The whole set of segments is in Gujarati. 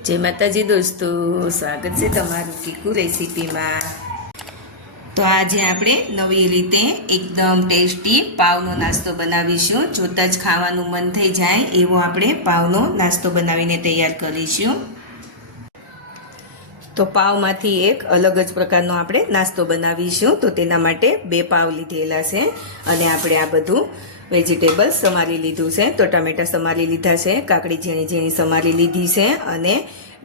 जय माताजी दोस्तों, स्वागत है तमारू कीकू रेसिपी में। तो आज आपणे नवी रीते एकदम टेस्टी पावनो नास्तो बनावीशुं। जोता ज खावानुं मन थई जाय एवो आपणे पावनो नास्तो बनावीने तैयार करीशुं। तो पावमांथी एक अलग ज प्रकारनो आपणे नास्तो बनावीशुं। तो तेना माटे 2 पाव लीधेला छे अने आपणे आ बधुं वेजिटेबल्स समारी लीधुं छे। तो टमेटा समारी लीधा छे, काकड़ी झीणी झीणी समारी लीधी छे अने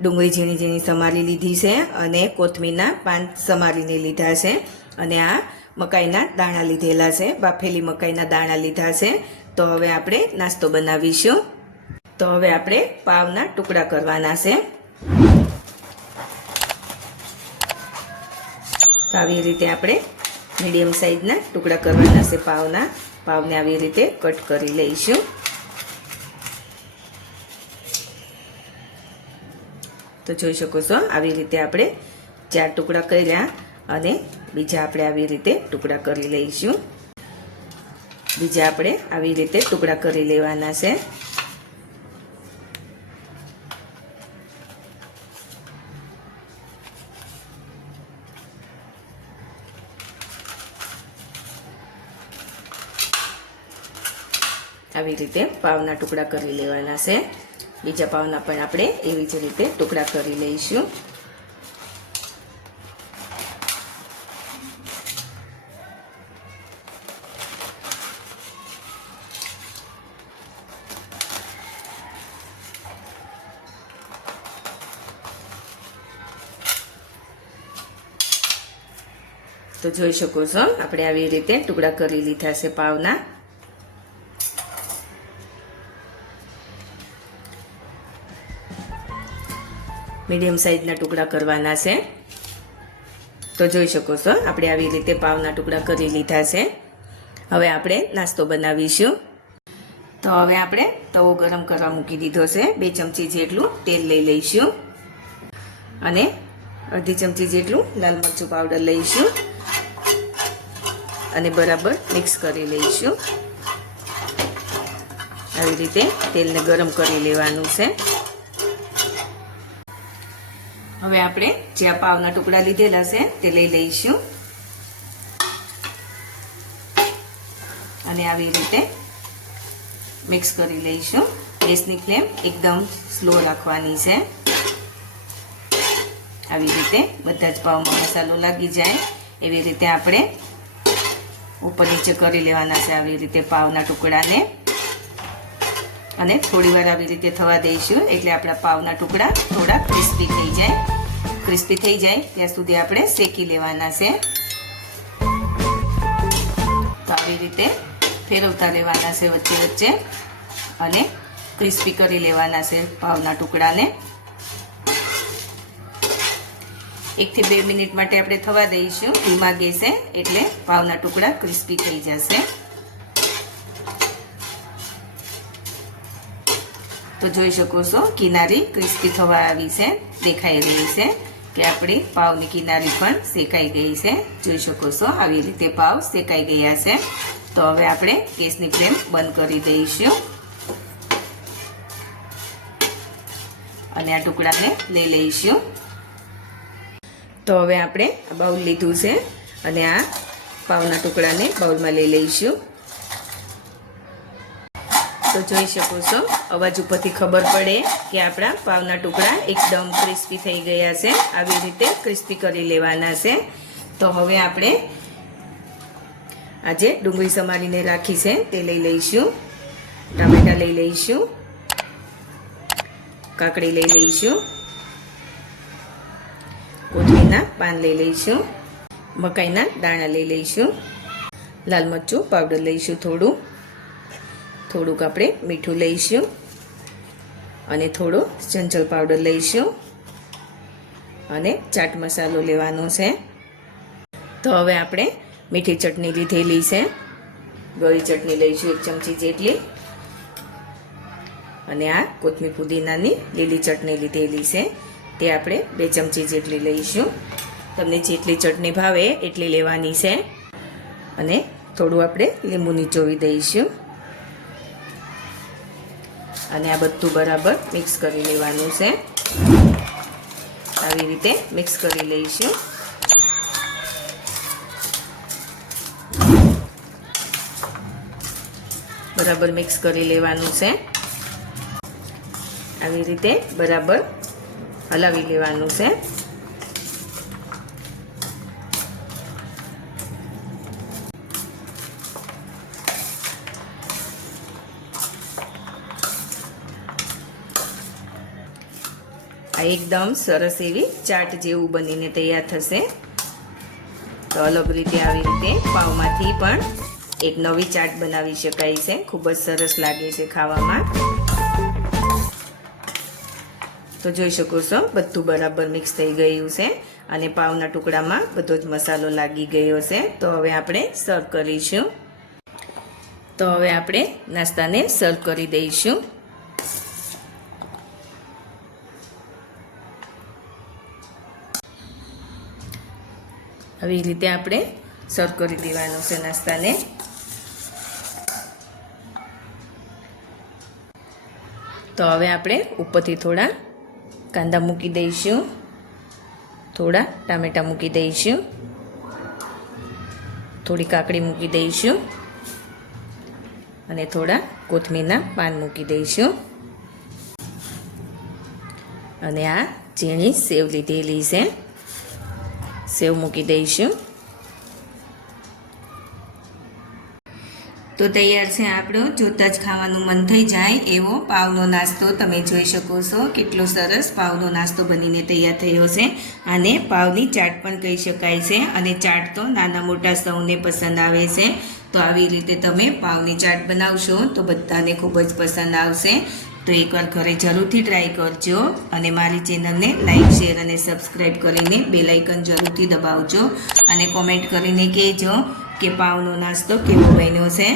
डુંગળી झीणी झीणी समारी लीधी छे अने कोथमीરના पान समारीने लीधा छे अने आ मकाईना दाणा लीधेला छे, बाफेली मकाईना दाणा लीधा छे। तो हवे आपणे नास्तो बनावीशुं। तो हवे आपणे पावना टुकड़ा करवाना छे। तो આવી રીતે આપણે મીડિયમ સાઈઝના ટુકડા કરવાના છે પાવને આવી રીતે કટ કરી લઈશું। તો જોઈ શકો છો આવી રીતે આપણે 4 ટુકડા કર્યા અને બીજા આપણે આવી રીતે ટુકડા કરી લઈશું। બીજા આપણે આવી રીતે ટુકડા કરી લેવાના છે। આવી રીતે પાવના ટુકડા કરી લેવાના છે। બીજા પાવના પણ આપણે એવી જ રીતે ટુકડા કરી લઈશું। તો જોઈ શકો છો આપણે આવી રીતે ટુકડા કરી લીધા છે પાવના। मीडियम साइजना टुकड़ा करवाना छे। तो जोई शको छो आपणे आवी रीते पावना टुकड़ा करी लीधा छे। हवे आपणे नास्तो बनावीशुं। तो हवे आपणे तवो गरम करवा मूकी दीधो छे। 2 चमची जेटलुं तेल लई लईशुं अने अर्धी चमची जेटलुं लाल मरचुं पाउडर लईशुं अने बराबर मिक्स करी लईशुं। आवी रीते तेलने गरम करी लेवानुं छे। હવે આપણે જે પાવના ટુકડા લીધેલા છે તે લઈ લઈશું અને આવી રીતે મિક્સ કરી લઈશું। ગેસની ફ્લેમ એકદમ સ્લો રાખવાની છે। આવી રીતે બધા જ પાવમાં મસાલો લાગી જાય એવી રીતે આપણે ઉપર નીચે કરી લેવાના છે આવી રીતે પાવના ટુકડાને અને થોડીવાર આવી રીતે થવા દઈશું એટલે આપણા પાવના ટુકડા થોડા ક્રિસ્પી થઈ જાય। ક્રિસ્પી થઈ જાય ત્યાં સુધી આપણે શેકી લેવાના છે। તો આવી રીતે ફેરવતા લેવાના છે વચ્ચે વચ્ચે અને ક્રિસ્પી કરી લેવાના છે પાવના ટુકડાને। 1 થી 2 મિનિટ માટે આપણે થવા દઈશું ધીમા ગેસે એટલે પાવના ટુકડા ક્રિસ્પી થઈ જશે। तो જોઈ શકો છો કિનારી ક્રિસ્પી થવા આવી છે, દેખાઈ રહી છે કે આપણી પાવની કિનારી પણ શેકાઈ ગઈ છે। જોઈ શકો છો આવી રીતે પાવ શેકાઈ ગયા છે। તો હવે આપણે ગેસની ફ્લેમ બંધ કરી દઈશું અને આ ટુકડાને લઈ લઈશું। તો હવે આપણે આ બાઉલ લીધું છે અને આ પાવના ટુકડાને બાઉલમાં લઈ લઈશું। तो જોઈ શકો છો અવાજ ઉપરથી ખબર પડે કે આપણા પાવના ટુકડા એકદમ ક્રિસ્પી થઈ ગયા છે। આવી રીતે ક્રિસ્પી કરી લેવાના છે। તો હવે આપણે આજે ડુંગળી સમારીને રાખી છે તે લઈ લઈશું, ટામેટા લઈ લઈશું, કાકડી લઈ લઈશું, કોથમીરના પાન લઈ લઈશું, મકાઈના દાણા લઈ લઈશું, લાલ મરચું પાવડર લઈશું થોડુંક આપણે મીઠું લઈશું અને થોડો ચંચળ પાવડર લઈશું અને ચાટ મસાલો લેવાનો છે। તો હવે આપણે મીઠી ચટણી લીધેલી છે, ગળી ચટણી લઈશું 1 ચમચી જેટલી અને આ કોથમીર પુદીનાની લીલી ચટણી લીધેલી છે તે આપણે 2 ચમચી જેટલી લઈશું। તમને જેટલી ચટણી ભાવે એટલી લેવાની છે અને થોડું આપણે લીંબુ નીચોવી દઈશું અને આ બધું બરાબર મિક્સ કરી લેવાનું છે। આવી રીતે મિક્સ કરી લઈશું. બરાબર મિક્સ કરી લેવાનું છે. આવી રીતે બરાબર હલાવી લેવાનું છે. આ એકદમ સરસ એવી ચાટ જેવું બનીને તૈયાર થશે. તો અલગ રીતે આવી રીતે પાવમાંથી પણ એક નવી ચાટ બનાવી શકાય છે. ખૂબ જ સરસ લાગે છે ખાવામાં. તો જોઈ શકો છો બધું બરાબર મિક્સ થઈ ગયું છે અને પાવના ટુકડામાં બધો જ મસાલો લાગી ગયો છે. તો હવે આપણે સર્વ કરીશું. તો હવે આપણે નાસ્તાને સર્વ કરી દઈશું. આવી રીતે આપણે સર્વ કરી દેવાનું છે નાસ્તાને. તો હવે આપણે ઉપરથી થોડા કાંદા મૂકી દઈશું, થોડા ટામેટાં મૂકી દઈશું, થોડી કાકડી મૂકી દઈશું અને થોડા કોથમીરના પાન મૂકી દઈશું. અને આ ઝીણી સેવ લીધેલી છે, સેવ મૂકી દઈશું. તો તૈયાર છે આપણો જોતાં જ ખાવાનું મન થઈ જાય એવો પાવનો નાસ્તો. તમે જોઈ શકો છો કેટલો સરસ પાવનો નાસ્તો બનીને તૈયાર થયો છે. આને પાવની ચાટ પણ કહી શકાય છે અને ચાટ તો નાના મોટા સૌને પસંદ આવે છે. તો આવી રીતે તમે પાવની ચાટ બનાવશો તો બધાને ખૂબ જ પસંદ આવશે. તો એકવાર ઘરે જરૂરથી ટ્રાય કરજો અને મારી ચેનલને લાઈક, શેર અને સબસ્ક્રાઈબ કરીને બેલ આઇકન જરૂરથી દબાવજો અને કોમેન્ટ કરીને કહેજો કે પાવનો નાસ્તો કેવો બન્યો છે.